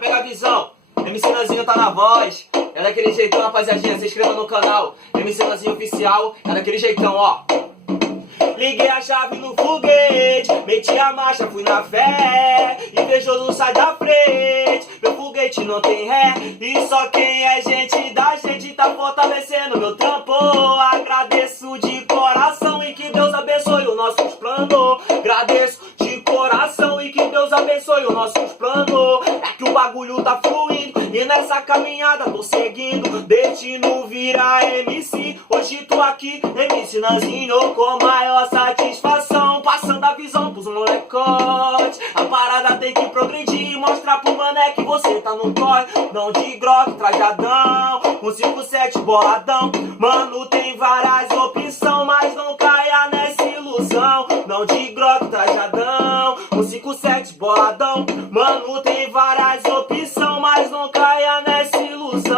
Pega a visão, MC Nanzinho tá na voz. É daquele jeitão, rapaziadinha, se inscreva no canal MC Nanzinho Oficial, é daquele jeitão, ó. Liguei a chave no foguete, meti a marcha, fui na fé. Invejoso sai da frente, meu foguete não tem ré. E só quem é gente da gente tá fortalecendo meu trampo. Agradeço de coração e que Deus abençoe os nossos planos. Agradeço de coração e que Deus abençoe os nossos planos. É que o bagulho tá fluindo e nessa caminhada tô seguindo. Destino vira MC, hoje tô aqui, MC Nanzinho, com maior satisfação, passando a visão pros molecotes. A parada tem que progredir, mostrar pro mané que você tá no corre. Não de groque, trajadão, com 5-7 boladão. Mano, tem várias opções, mas não caia nessa ilusão. Não de groque, trajadão, com 5-7 boladão. Mano, tem várias opções, mas não caia nessa ilusão.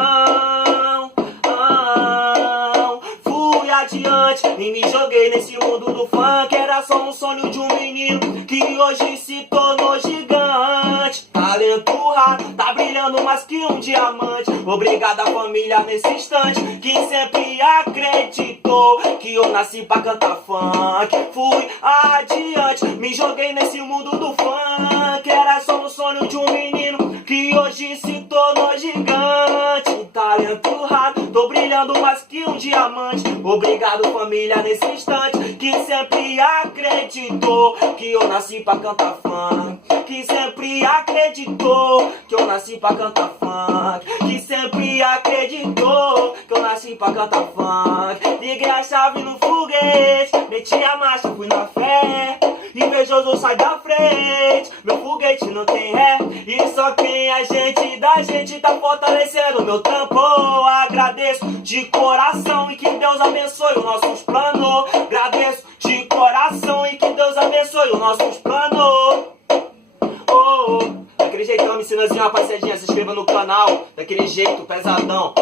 Fui adiante e me joguei nesse mundo do funk. Era só um sonho de um menino que hoje se tornou gigante. Talento raro, tá brilhando mais que um diamante. Obrigado à família nesse instante que sempre acreditou que eu nasci pra cantar funk. Fui adiante, me joguei nesse mundo do funk. Era só um sonho de um menino que hoje se tornou gigante. Talento raro, tô brilhando mais que um diamante. Obrigado família nesse instante que sempre acreditou que eu nasci pra cantar funk. Que sempre acreditou que eu nasci pra cantar funk. Que sempre acreditou que eu nasci pra cantar funk. Liguei a chave no foguete, meti a marcha, fui na fé. Invejoso sai da frente, meu foguete não tem ré. E só quem é gente da gente tá fortalecendo meu trampo. Agradeço de coração e que Deus abençoe os nossos planos. Agradeço de coração e que Deus abençoe os nossos planos. Daquele jeitão, MC Nanzinho, rapaziadinha, se inscreva no canal. Daquele jeito, pesadão.